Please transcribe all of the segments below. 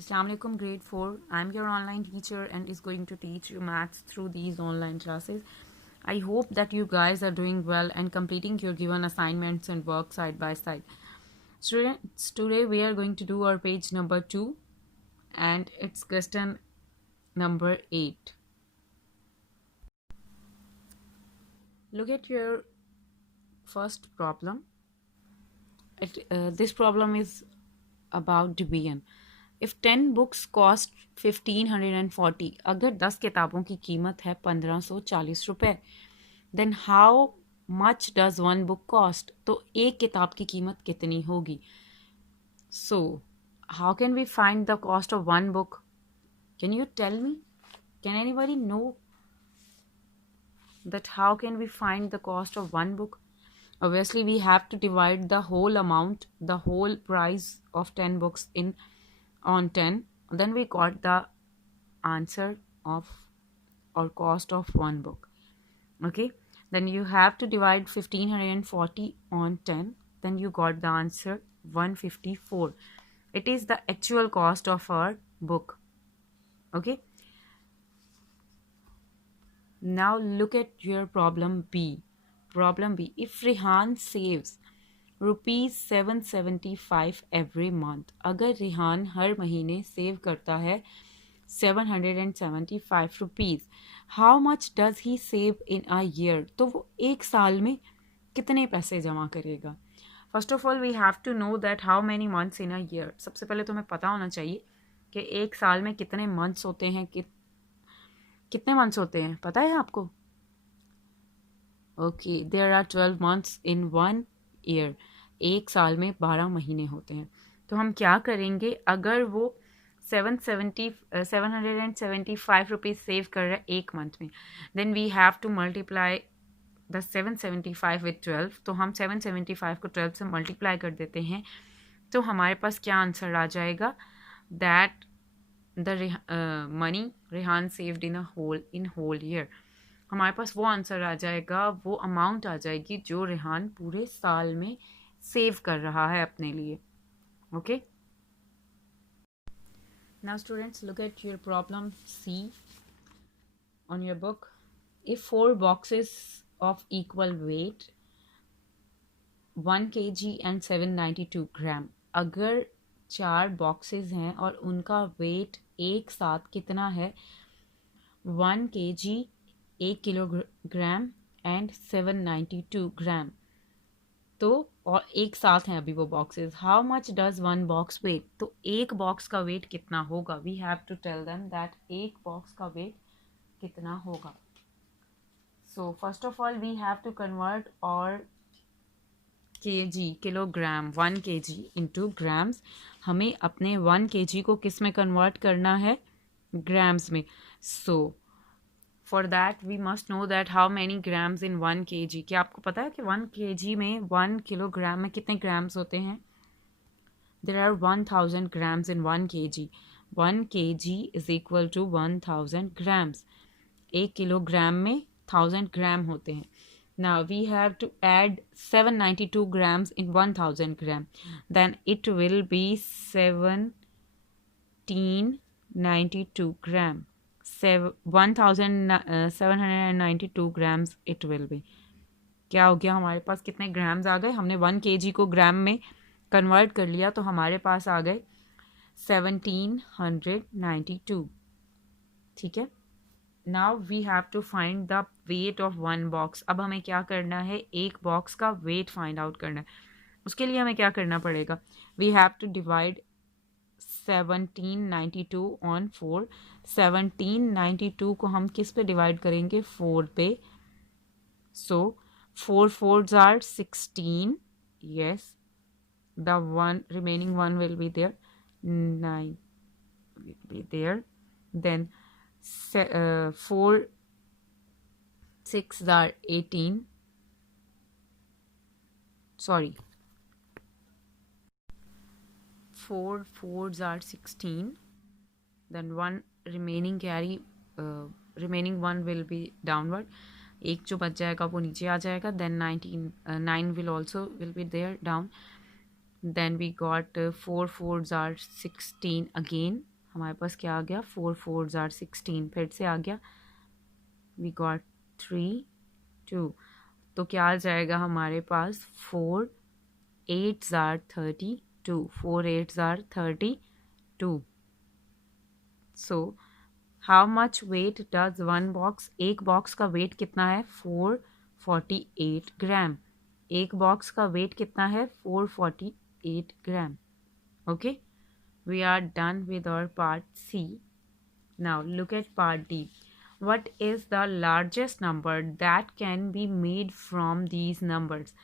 Assalamualaikum grade 4. I'm your online teacher and is going to teach you maths through these online classes. I hope that you guys are doing well and completing your given assignments and work side by side. Students, today we are going to do our page number 2 and it's question number 8. Look at your first problem. This problem is about division. If 10 books cost 1540, अगर 10 किताबों की कीमत है 1540 रुपए, then how much does one book cost? तो एक किताब की कीमत कितनी होगी? So, how can we find the cost of one book? Can you tell me? Can anybody know that how can we find the cost of one book? Obviously, we have to divide the whole amount, the whole price of 10 books on 10. Then we got the answer of or cost of one book. Okay, then you have to divide 1540 on 10. Then you got the answer 154. It is the actual cost of our book. Okay, now look at your problem B. Problem B, if Rehan saves ₹775 every month, अगर रिहान हर महीने save करता है 775 rupees, how much does he save in a year? तो वो एक साल में कितने पैसे जमा करेगा? First of all we have to know that how many months in a year. सबसे पहले तो हमें पता होना चाहिए कि एक साल में कितने मंथ्स होते हैं. कितने मंथ्स होते हैं पता है आपको? Okay, there are 12 months in one year. एक साल में 12 महीने होते हैं. तो हम क्या करेंगे, अगर वो 775 रुपीज़ सेव कर रहा है एक मंथ में, then we have to multiply the 775 with 12. तो हम 775 को 12 से मल्टीप्लाई कर देते हैं. तो हमारे पास क्या आंसर आ जाएगा? That the money Rehan saved in whole year. हमारे पास वो आंसर आ जाएगा, वो अमाउंट आ जाएगी जो रेहान पूरे साल में सेव कर रहा है अपने लिए. Okay, now students, look at your problem C on your book. If 4 boxes of equal weight 1 kg and 792 gram, अगर 4 बॉक्सेस हैं और उनका वेट एक साथ कितना है? 1 kg 1 किलोग्राम एंड 792 ग्राम. तो और एक साथ हैं अभी वो boxes. How much does one box weight? तो एक बॉक्स का वेट कितना होगा? We have to tell them that एक बॉक्स का वेट कितना होगा. So first of all we have to convert और KG, kilogram, 1 kg into grams. हमें अपने 1 kg को किस में कन्वर्ट करना है? ग्राम्स में. So for that we must know that how many grams in 1 kg. क्या आपको पता है कि 1 kg में 1 किलोग्राम में कितने ग्राम्स होते हैं? There are 1000 grams in 1 kg. 1 kg is equal to 1000 grams. 1 kilogram में 1000 ग्राम होते हैं. Now we have to add 792 grams in 1000 gram. Then it will be 1792 gram. 1792 grams it will be. क्या हो गया? हमारे पास कितने ग्राम्स आ गए? हमने 1 kg को ग्राम में कन्वर्ट कर लिया तो हमारे पास आ गए 1792. ठीक है. Now we have to find the weight of one box. अब हमें क्या करना है? एक बॉक्स का वेट फाइंड आउट करना है. उसके लिए हमें क्या करना पड़ेगा? We have to divide 1792 on 4. 1792 को हम किस पे डिवाइड करेंगे? 4 पे. सो 4 4s are 16. yes, the one remaining one will be there. 9 will be there. Then 4 6s are 18. Sorry, 4 4s are 16. Then one remaining carry, remaining one will be downward. एक जो बच जाएगा वो नीचे आ जाएगा. Then 9 will also will be there down. Then we got 4 4s are 16 again. हमारे पास क्या आ गया, 4 4s are 16, फिर से आ गया, वी गॉट 3 2, तो क्या आ जाएगा हमारे पास, 4 8s are 32, 4 8s are 32. So how much weight does one box, एक बॉक्स का वेट कितना है, 448 ग्राम, एक बॉक्स का वेट कितना है, 448 gram. Okay, we are done with our part C. Now look at part D. What is the largest number that can be made from these numbers?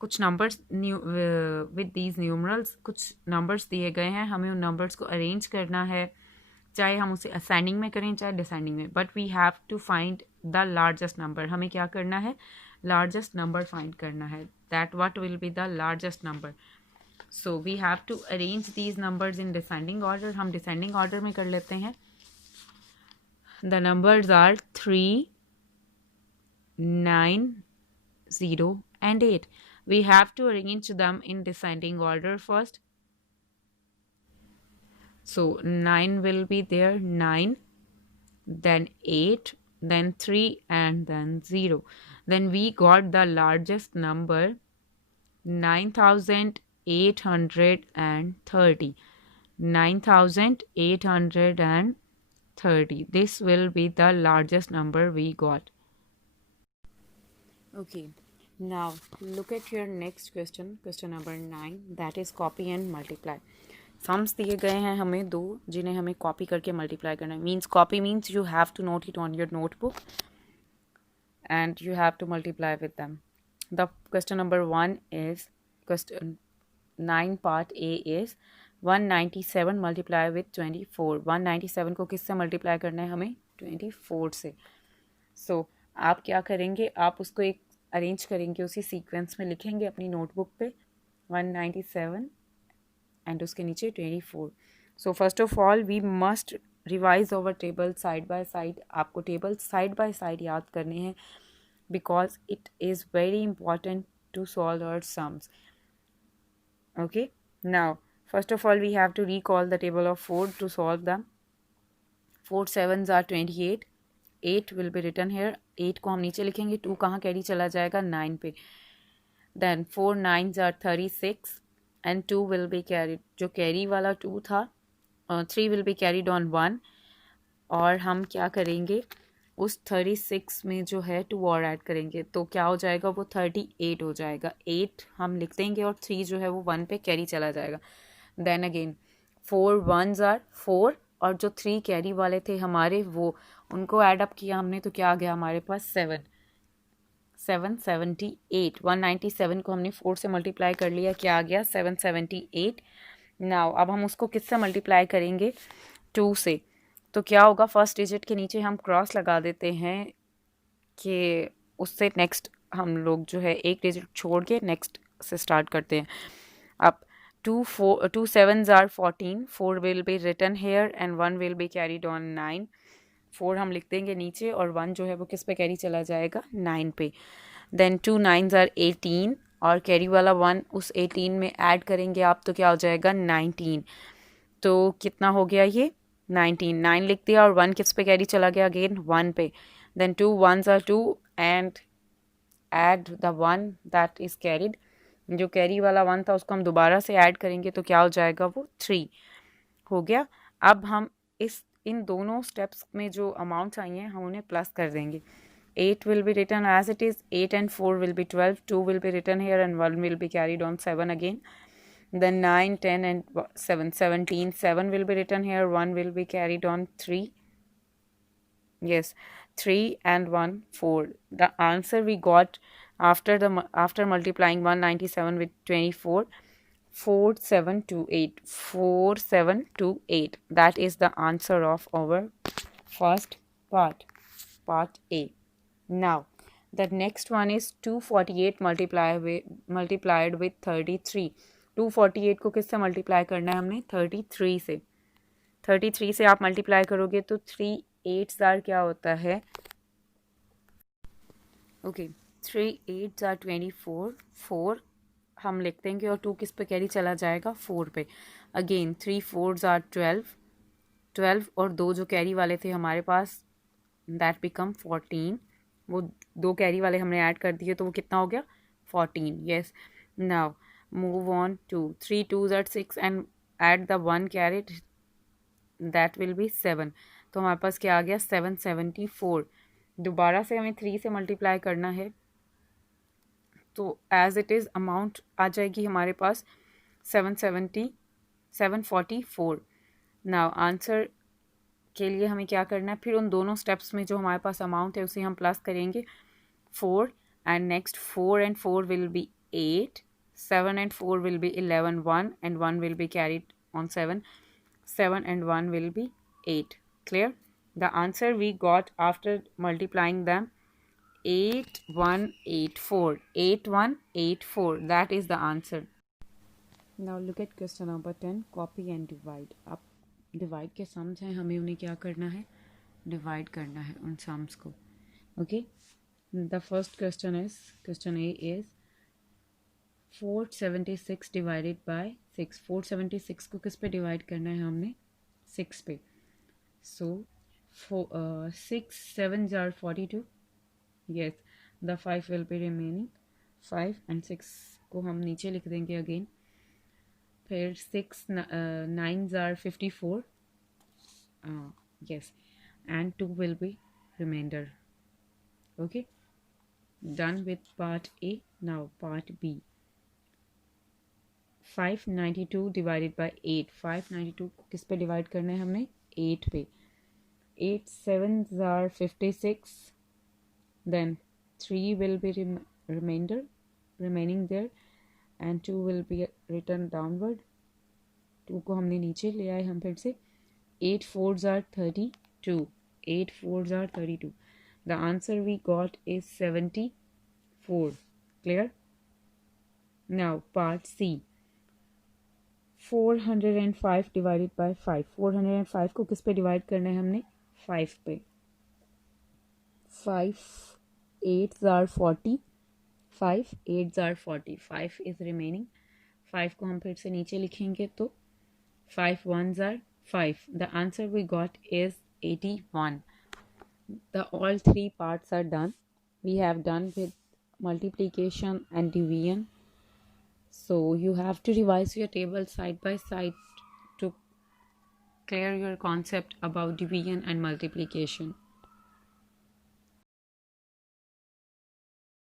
कुछ numbers with these numerals, कुछ numbers दिए गए हैं, हमें उन numbers को arrange करना है, चाहे हम उसे असेंडिंग में करें चाहे डिसेंडिंग में, but we have to find the largest number. हमें क्या करना है, लार्जेस्ट नंबर फाइंड करना है. That what will be the largest number. So we have to arrange these numbers in descending order. हम डिसेंडिंग ऑर्डर में कर लेते हैं. The numbers are 3 9 0 and 8. We have to arrange them in descending order first. So 9 will be there, 9, then 8, then 3, and then 0. Then we got the largest number, 9,830. 9,830. This will be the largest number we got. Okay, now look at your next question, question number 9, that is copy and multiply. Sums दिए गए हैं हमें दो, जिन्हें हमें copy करके multiply करना है. Means copy means you have to note it on your notebook and you have to multiply with them. The question number 1 is, question 9 part A is 197 multiply with 24. 197 को किससे मल्टीप्लाई करना है हमें, 24 से. सो आप क्या करेंगे, आप उसको एक अरेंज करेंगे, उसी सीक्वेंस में लिखेंगे अपनी नोटबुक पे 197 एंड उसके नीचे 24. So first of all we must revise over table side by side. आपको टेबल साइड बाय साइड याद करने हैं because it is very important to solve our sums. Okay, now first of all we have to recall the table of 4 to solve them. 4 7s are 28. 8 will be written here. 8 को हम नीचे लिखेंगे, 2 कहाँ carry चला जाएगा, 9 पे. Then 4 9s are 36 and 2 will be carried, जो carry वाला 2 था, 3 will be carried on 1. और हम क्या करेंगे, उस 36 में जो है 2 और ऐड करेंगे, तो क्या हो जाएगा, वो 38 हो जाएगा. 8 हम लिख देंगे और 3 जो है वो 1 पे कैरी चला जाएगा. देन अगेन 4 1s are 4 और जो 3 कैरी वाले थे हमारे, वो उनको ऐड अप किया हमने, तो क्या आ गया हमारे पास, 7 778. 197 को हमने 4 से मल्टीप्लाई कर लिया, क्या आ गया, 778. नाउ अब हम उसको किससे मल्टीप्लाई करेंगे, 2 से. तो क्या होगा, फर्स्ट डिजिट के नीचे हम क्रॉस लगा देते हैं कि उससे नेक्स्ट हम लोग जो है एक डिजिट छोड़ के नेक्स्ट से स्टार्ट करते हैं. अब 2 7s are 14. 4 will be written here and 1 will be carried on 9. 4 हम लिख देंगे नीचे और 1 जो है वो किस पे कैरी चला जाएगा, 9 पे. देन 2 9s are 18 और कैरी वाला 1 उस 18 में ऐड करेंगे आप, तो क्या हो जाएगा, 19. तो कितना हो गया ये, 19. 9 लिख दिया और 1 किस पे कैरी चला गया, अगेन 1 पे. Then 2 1s are 2 and add the 1 that is carried. जो कैरी वाला 1 था उसको हम दोबारा से ऐड करेंगे, तो क्या हो जाएगा, वो 3 हो गया. अब हम इन दोनों स्टेप्स में जो अमाउंट्स आई हैं हम उन्हें प्लस कर देंगे. 8 will be written as it is. 8 and 4 will be 12. 2 will be written here and 1 will be carried on 7 again. Then 9 10 and 7 17. 7 will be written here, 1 will be carried on 3. Yes, 3 and 1 4. The answer we got after multiplying 197 with 24, 4728. 4728. That is the answer of our first part A. Now the next one is 248 multiplied with 33. 248 को किससे multiply करना है हमने, 33 से. 33 से आप multiply करोगे तो 3 8s are क्या होता है, ओके 3 8s are 24. 4 हम लिख देंगे और 2 किस पे कैरी चला जाएगा, 4 पे. Again 3 4s are 12. 12 और 2 जो कैरी वाले थे हमारे पास, दैट बिकम 14. वो 2 कैरी वाले हमने ऐड कर दिए तो वो कितना हो गया? 14. Yes. Now move on to 3 2s are 6 and add the 1 carry, that will be 7. तो हमारे पास क्या आ गया? 774. दोबारा से हमें 3 से मल्टीप्लाई करना है तो एज इट इज़ अमाउंट आ जाएगी हमारे पास 744. नाउ आंसर के लिए हमें क्या करना है? फिर उन दोनों स्टेप्स में जो हमारे पास अमाउंट है उसे हम प्लस करेंगे 4 and next 4 and 4 will be 8, 7 and 4 will be 11, 1 and 1 will be carried on 7, 7 and 1 will be 8. Clear? The answer we got after multiplying them 8184. 8184. That is the answer. Now look at question number 10. Copy and divide. अब divide के sums हैं, हमें उन्हें क्या करना है? Divide करना है उन sums को. Okay. The first question A is 476 divided by 6. 476 को किस पे डिवाइड करना है हमने? 6 पे. So 6 7s are 42. Yes, the 5 will be remaining. 5 and 6 को हम नीचे लिख देंगे again. फिर 6 9s are 54. Yes, and 2 will be remainder. Okay, done with part A. Now part B. 592 divided by 8. 592 को किस पे डिवाइड करना है हमने? 8 पे. 8 7s are 56. Then 3 will be remaining there and 2 will be written downward. 2 को हमने नीचे ले आए हम फिर से. 8 4s are 32. 8 4s are 32. The answer we got is 74. Clear? Now part C. 405 divided by 5. 405 को किस पे डिवाइड करना है हमने? 5 पे. 5 8s are 40. 5 8s are 40. 5 is remaining. 5 को हम फिर से नीचे लिखेंगे तो 5 1s are 5. The answer we got is 81. All three parts are done. We have done with multiplication and division. So you have to revise your table side by side to clear your concept about division and multiplication.